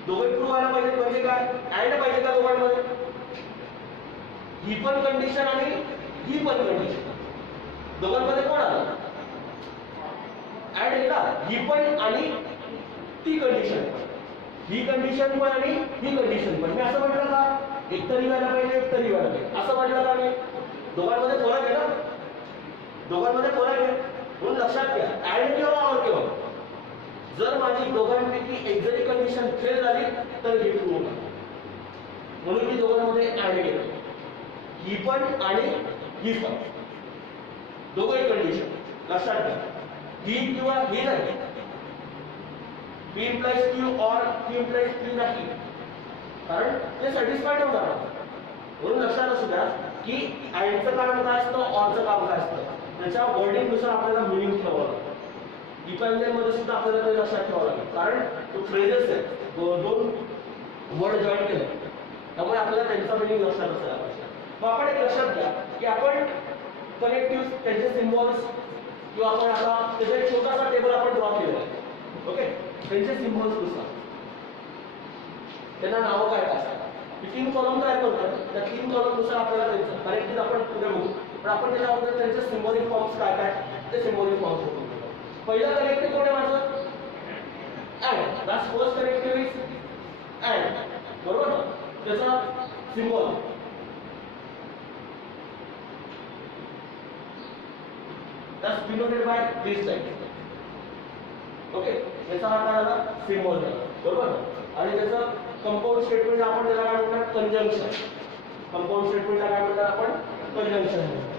दोघे प्रूव्ह व्हायला पाहिजे म्हणजे काय? ऍड पाहिजे का दोघांमध्ये? ही पण कंडिशन आणि ही पण कंडिशन. दोघांमध्ये कोण आलं? ऍड आहे ना? ही पण आणि ती कंडिशन, ही कंडिशन पण आणि ही कंडिशन पण. मी असं म्हटलं का एक तरी व्हायला पाहिजे, एक तरी व्हायला पाहिजे असं म्हटलं का मी? दोघांमध्ये फरक आहे ना, दोघांमध्ये फरक आहे. म्हणून लक्षात घ्या, ऍड किंवा ऑर किंवा जर माझी दोघांपैकी एक जरी कंडिशन फेल झाली तर हे प्रूव्ह होणार. म्हणून मी दोघांमध्ये ऍड केलं, ही पण आणि ही पण, दोघंही कंडिशन लक्षात घ्या. ही किंवा ही नाही, P implies Q or Q implies P नाही, कारण ते सॅटिस्फाईड होणार. म्हणून लक्षात असू द्या की ऍडचं काम काय असतं, ऑरचं काम काय असतं, त्याच्या वर्डिंग नुसार आपल्याला मिनिंग ठेवावं लागतं. डिपेंडेंट मध्ये सुद्धा आपल्याला ते लक्षात ठेवावं लागेल, कारण तो फ्रेजेस आहे, दोन वर्ड जॉईन केले, त्यामुळे आपल्याला त्यांचा मिनिंग लक्षात असायला पाहिजे. मग आपण एक लक्षात घ्या की आपण कनेक्टिव्ह त्यांचे सिम्बॉल्स किंवा आपण आता त्याचा एक छोटासा टेबल आपण ड्रॉ केलेला आहे. ओके, त्यांचे सिम्बॉल्स नुसार त्यांना नावं काय असतात, तीन कॉलम तयार करतात, त्या तीन कॉलम नुसार आपल्याला त्यांचं कनेक्टिव्ह आपण पुढे बघू. पण आपण त्याच्या अगोदर त्यांचे सिम्बॉलिक फॉर्म्स काय काय ते सिम्बॉलिक फॉर्म्स बघू. पहिला कनेक्टिव्ह कोण आहे माझं? And. That's first connective is and. बरोबर ना? त्याचा symbol that's denoted by this type. Okay, याचा हा काय झाला? सिम्बॉल झाला. बरोबर ना? आणि त्याचं कंपाऊंड स्टेटमेंट आपण त्याला काय म्हणतात? कंजंक्शन. कंपाऊंड स्टेटमेंटला काय म्हणतात आपण? कंजंक्शन म्हणतात.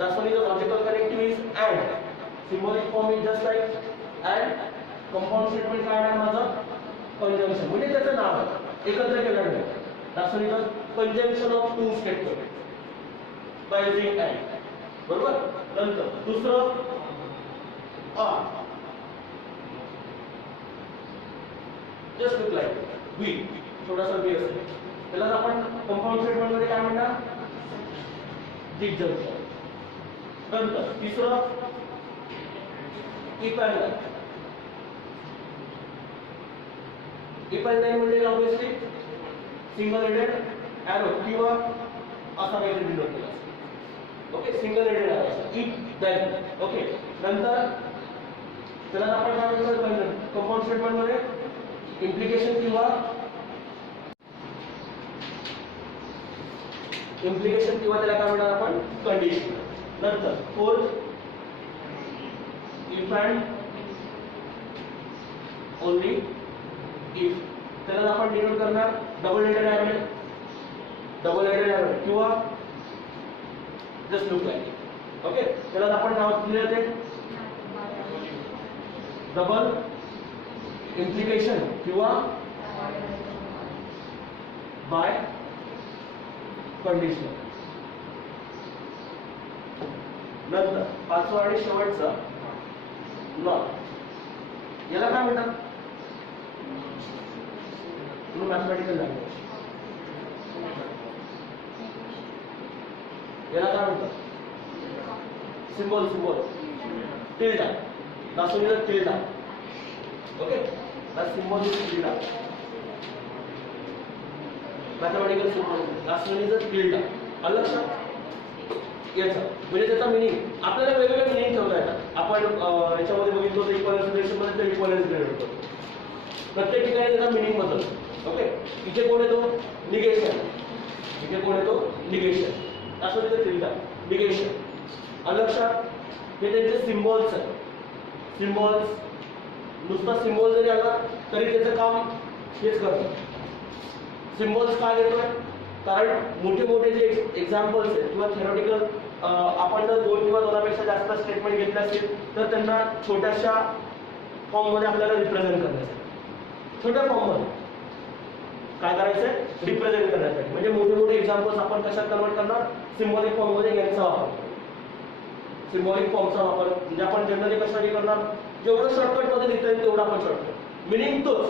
that's why the logical connective is and. symbolic form is just like and. compound statement काय आहे माझं? कंजंक्शन. म्हणजे त्याचं नाव आहे, एकत्र केलं आहे. that's why the conjunction of two statements by using and. बरोबर? नंतर दुसरं or. just look like we, थोडासा बी असेल, त्याला आपण कंपाऊंड स्टेटमेंट मध्ये काय म्हणणार? डिस्जंक्शन. नंतर तिसरं if and then. if and then म्हणजे ऑब्वियसली सिंगल हेडेड एरो किंवा असा काहीतरी डिनोट केला असेल. Okay, single headed arrow if then. Okay, नंतर त्याला आपण काय म्हणतो? कंपाऊंड स्टेटमेंट मध्ये इम्प्लिकेशन किंवा त्याला काय म्हणणार आपण? कंडिशन. नंतर fourth if and only if. त्याला आपण डिनोट करणार double headed arrow, double headed arrow किंवा जस्ट लुक लाईक. ओके, त्याला आपण नाव दिले होते डबल इम्प्लिकेशन किंवा बाय कंडिशन. नंतर पाचवा आणि शेवटचा नॉट. याला काय म्हणतात? Mathematical language. याला काय म्हणतात? Symbol tilde. दाखवलेलं tilde. Okay, that symbol is tilde. Mathematical symbol. Last one is a tilde. आलं लक्षात? याचा म्हणजे त्याचा मिनिंग आपल्याला वेगवेगळे मिनिंग ठेवता येतात. आपण याच्यामध्ये बघितलं होतं इक्वलन्स रिलेशन मध्ये तर इक्वलन्स रिलेट होतो. प्रत्येक ठिकाणी त्याचा मिनिंग बदलतो. ओके, इथे कोण येतो? निगेशन. इथे कोण येतो? निगेशन. असं तिथे tilde, निगेशन. आलं लक्षात? हे त्यांचे सिम्बॉल्स आहेत. सिम्बॉल्स नुसता सिम्बॉल जरी आला तरी त्याचं काम हेच करतं. सिम्बॉल्स काय घेतोय? कारण मोठे मोठे जे एक्झाम्पल्स आहेत किंवा थेरॉटिकल आपण जर दोन किंवा दोनापेक्षा जास्त स्टेटमेंट घेतले असतील तर त्यांना छोट्याशा फॉर्ममध्ये आपल्याला रिप्रेझेंट करायचं. छोट्या फॉर्ममध्ये काय करायचंय? रिप्रेझेंट करण्यासाठी. म्हणजे मोठे मोठे एक्झाम्पल्स आपण कशात कन्वर्ट करणार? सिम्बॉलिक फॉर्म मध्ये यांचा वापर. सिम्बॉलिक फॉर्मचा वापर म्हणजे आपण जनरली कशासाठी करणार? जेवढं शॉर्टकट मध्ये लिहिता येईल तेवढा आपण शॉर्टकट. मिनिंग तोच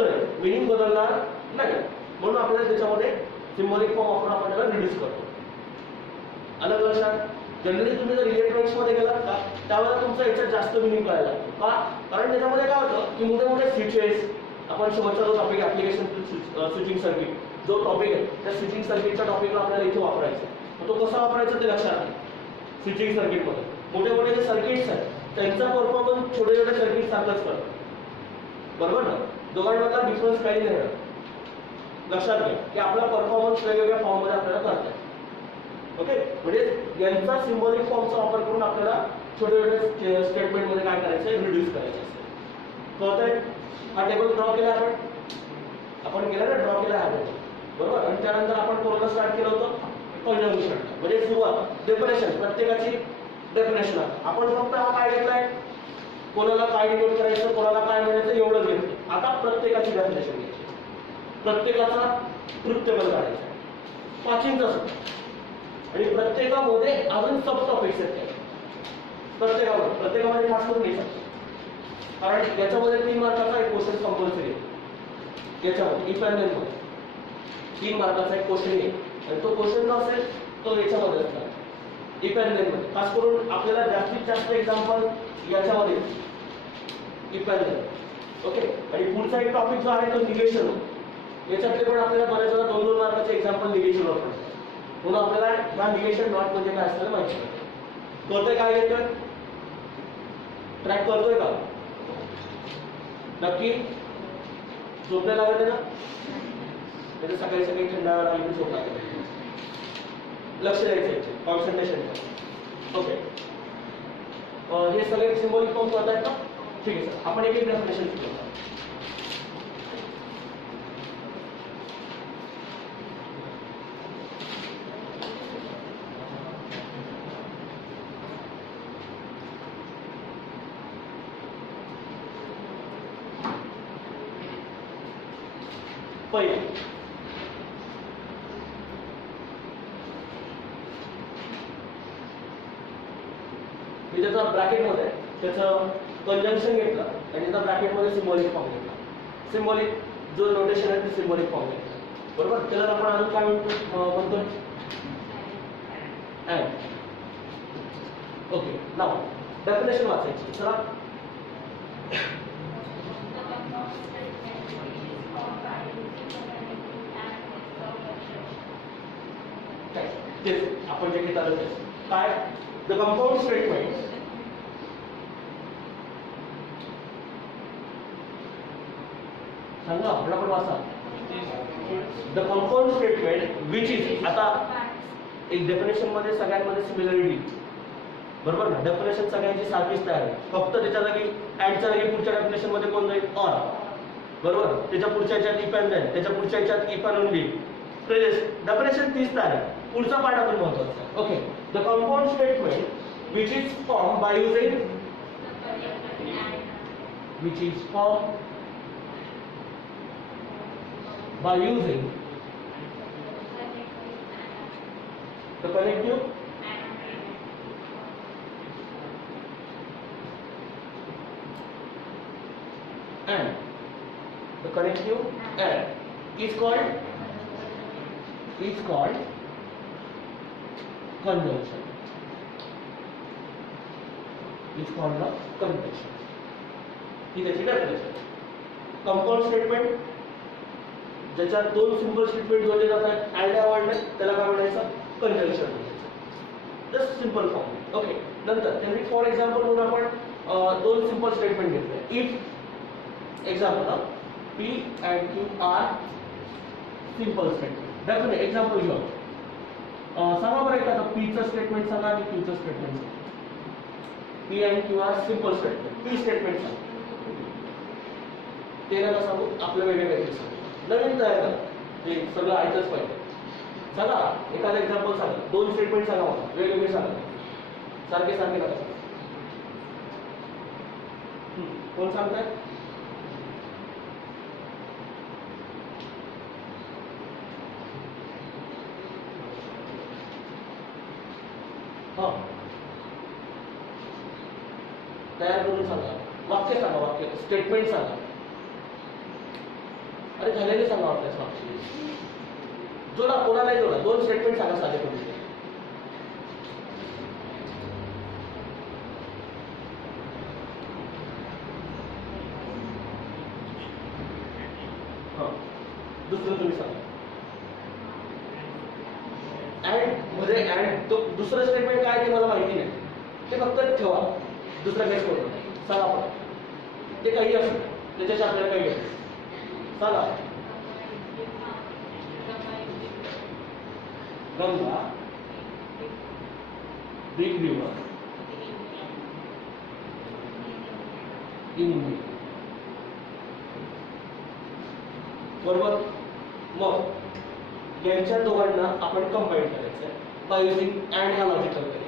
आहे, मिनिंग बदलणार नाही. म्हणून आपल्याला त्याच्यामध्ये सिम्बॉलिक फॉर्म वापरून आपण त्याला रिड्यूस करतो. अलग लक्षात. जनरली तुम्ही जर इलेक्ट्रॉनिक्स मध्ये गेलात का त्यावेळेला तुमचा याच्यात जास्त मिनिंग कळायला लागतो. का? कारण त्याच्यामध्ये काय होतं की मोठे मोठे स्विचेस, आपण शेवटचा जो टॉपिक ऍप्लिकेशन स्विचिंग सर्किट जो टॉपिक आहे त्या स्विचिंग सर्किटच्या टॉपिकला आपल्याला इथे वापरायचा. तो कसा वापरायचा ते लक्षात आहे. स्विचिंग सर्किटमध्ये मोठे मोठे जे सर्किट्स आहेत त्यांचा परफॉर्मन्स छोटे छोटे सर्किट सारखंच करतात. बरोबर ना? दोघांमधला डिफरन्स काही नाही. लक्षात घ्या की आपला परफॉर्मन्स वेगवेगळ्या फॉर्ममध्ये आपल्याला करता येईल. ओके, म्हणजे यांचा सिम्बॉलिक फॉर्मचा वापर करून आपल्याला छोटे छोटे स्टेटमेंटमध्ये काय करायचं आहे? रिड्यूस करायचं असेल. कळतंय? हा टेबल ड्रॉ केला आपण केला ना, ड्रॉ केला हा टेबल. बरोबर. आणि त्यानंतर आपण कोणाला स्टार्ट केलं होतं? कंजंक्शन. म्हणजे सुरुवात डेफिनेशन, प्रत्येकाची डेफिनेशन. आपण फक्त हा काय घेतलाय? कोणाला काय डिनोट करायचं, कोणाला काय म्हणायचं एवढंच घेतलं. आता प्रत्येकाची डेफिनेशन घ्यायची, प्रत्येकाचा ट्रुथ-टेबल काढायचा, पाचिंगचा आणि प्रत्येकामध्ये अजून सब टॉपिक्स आहेत. प्रत्येकामध्ये खास करून घ्यायचा, कारण याच्यामध्ये 3 मार्काचा एक क्वेश्चन कंपल्सरी आहे. याच्यामध्ये इफ अँड देन मध्ये 3 मार्काचा एक क्वेश्चन आहे आणि तो क्वेश्चन जो असेल तो याच्यामध्ये असणार इफ अँड देन मध्ये. खास करून आपल्याला जास्तीत जास्त एक्झाम्पल याच्यामध्ये इफ अँड देन. ओके. आणि पुढचा एक टॉपिक जो आहे तो निगेशन. याच्यातले पण आपल्याला बऱ्याच वेळा 2-2 मार्काचे एक्झाम्पल निगेशन वापरतात. म्हणून आपल्याला हा निगेशन नॉट म्हणजे काय असतं माहिती आहे. कळतंय काय येतं? ट्रॅक करतोय का? नक्की झोपणे लागत आहे ना? म्हणजे सकाळी सकाळी थंडा लागली झोप लागते. लक्ष द्यायचं, कॉन्सन्ट्रेशन. ओके. हे सगळे सिम्बॉलिक फॉर्म करत आहेत का? ठीक आहे सर. आपण एक एक डेफिनेशन शिकवतो. पहिले मी त्याचा ब्रॅकेटमध्ये त्याचं कंजंक्शन घेतलं आणि त्याचा ब्रॅकेटमध्ये सिम्बॉलिक फॉर्म घेतला. सिम्बॉलिक जो नोटेशन आहे ते सिम्बॉलिक फॉर्म घेतला. बरोबर. त्याला आपण अजून काय म्हणतो? अँड. ओके. नाव डेफिनेशन वाचायची. चला. तेच आपण जे घेत आलो तेच काय? द कंपाऊंड स्टेटमेंट सांगा आपला पण वाचा. The compound statement which is. आता एक डेफिनेशन मध्ये सगळ्यांमध्ये सिमिलरिटी. बरोबर ना? डेफिनेशन सगळ्यांची सारखीच तयार आहे. फक्त त्याच्या जागी ऍडच्या जागी पुढच्या डेफिनेशन मध्ये कोण जाईल? ऑर. बरोबर. त्याच्या पुढच्या ह्याच्यात इफ अँड देन, त्याच्या पुढच्या ह्याच्यात इफ अँड ओनली. डेफिनेशन तीच तयार आहे. पुढचा पार्ट आपण महत्वाचा. Okay. The compound statement which is form by using the connective and is called conjunction. Is called the conjunction. ही त्याची डेफिनेशन. कंपाऊंड स्टेटमेंट ज्याच्यात 2 सिंपल स्टेटमेंट जोडले जातात अँड या वर्डने त्याला काय म्हणायचं? कंजंक्शन म्हणायचं. Just simple form. ओके. नंतर त्यांनी फॉर एक्झाम्पल म्हणून आपण 2 सिंपल स्टेटमेंट घेतले. If example P and Q are simple statement. Definite example घेऊ. सांगा बरं एखादं P चं स्टेटमेंट सांगा आणि Q चं स्टेटमेंट सांगा. P and Q are simple statement. P statement सांगा. ते नका सांगू, आपलं वेगळे सांगू. नवीन तयार करा. ते सगळं ऐकच पाहिजे. सांगा एखादं एक्झाम्पल सांगा. 2 स्टेटमेंट सांगा मला. वेगवेगळे सांगा. सारखे नका. कोण सांगताय? हा तयार करून सांगा. वाक्य सांगा, वाक्य स्टेटमेंट सांगा. अरे झालेले सांगा आपल्या मागची. जोडा, कोणा नाही जोडा. 2 स्टेटमेंट सांगा साधे करून. दुसरं तुम्ही सांगा. अँड म्हणजे अँड तो दुसरं स्टेटमेंट काय ते मला माहिती नाही, ते फक्त ठेवा. दुसरं काही करू सांगा आपण. ते काही असू त्याच्याशी आपल्याला काही घेऊ. सांगा. Ganga big river in India. बरोबर. मग यांच्या दोघांना आपण कंबाईन करायचं आहे बाय युजिंग अँड ह्या लॉजिकल वे.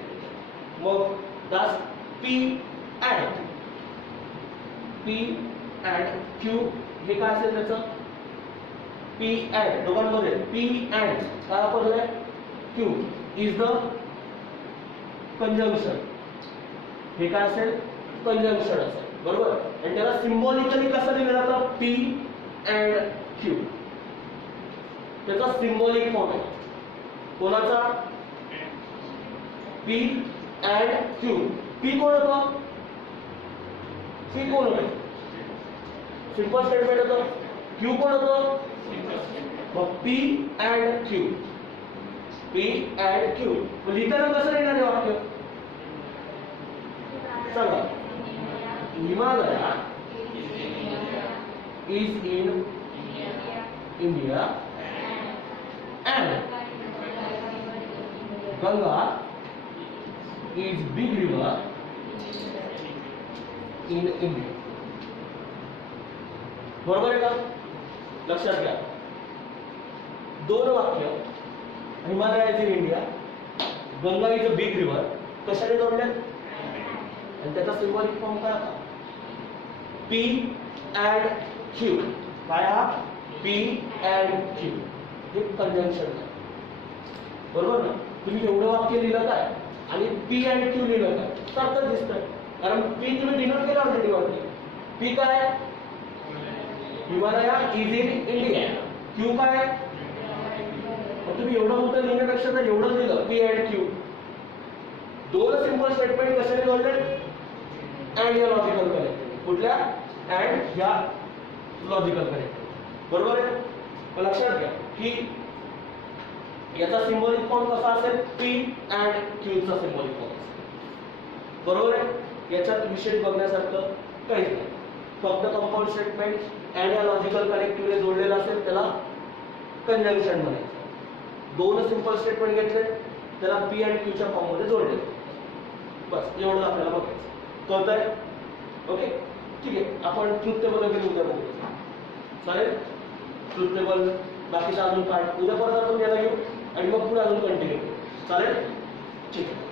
मग दास पी अँड क्यू हे काय असेल त्याचं. पी अँड दोघांमध्ये पी अँड काय वापरलंय क्यू इज द कंजंक्शन. हे काय असेल कंजंक्शन असेल. बरोबर. आणि त्याला सिम्बॉलिकली कसं दिलं जातं पी अँड क्यू. त्याचा सिम्बॉलिक फॉर्म आहे कोणाचा पी अँड क्यू. पी कोण होतं. पी कोण होतं सिंपल स्टेटमेंट होतं. क्यू कोण होतं मग P and Q. P and Q लिहिताना कसं येणार आहे वाक्य सांगा. Himalaya is in India and Ganga is big river in India. बरोबर आहे का. लक्षात घ्या. 2 वाक्य. Himalaya is in India, Ganga is a big river कशाने जोडले आणि त्याचा सिम्बॉलिक फॉर्म काय होता पी अँड क्यू. काय हा पी अँड क्यू हे कंजंक्शन आहे. बरोबर ना. तुम्ही एवढं वाक्य लिहिलं काय आणि पी अँड क्यू लिहिलं काय सारखंच दिसतंय. कारण पी तुम्ही डिनोट केलं ऑलरेडी वाक्य. पी काय Himalaya is in India. Q काय तुम्ही एवढं मोठं लिहिण्यापेक्षा जर एवढं लिहिलं P and Q. 2 simple statement कशाने जोडले अँड या लॉजिकल कनेक्ट. कुठल्या अँड ह्या लॉजिकल कनेक्ट. बरोबर आहे. लक्षात घ्या की याचा सिम्बॉलिक फॉर्म कसा असेल पी अँड क्यूचा सिम्बॉलिक फॉर्म असेल. बरोबर आहे. याच्यात विशेष बघण्यासारखं काहीच नाही. फक्त कंपाऊंड स्टेटमेंट अँड या लॉजिकल कनेक्टिव्हने जोडलेलं असेल त्याला कंजंक्शन म्हणायचं. 2 सिंपल स्टेटमेंट घेतले त्याला पी अँड क्यूच्या फॉर्म मध्ये जोडले. बस एवढं आपल्याला बघायचं. कळतंय. ओके ठीक आहे. आपण ट्रुथ टेबल वगैरे उद्या बघू. चालेल. ट्रुथ टेबल बाकीचा अजून पार्ट उद्या परत आपण याला घेऊ आणि मग पुढे अजून कंटिन्यू करू. चालेल ठीक आहे.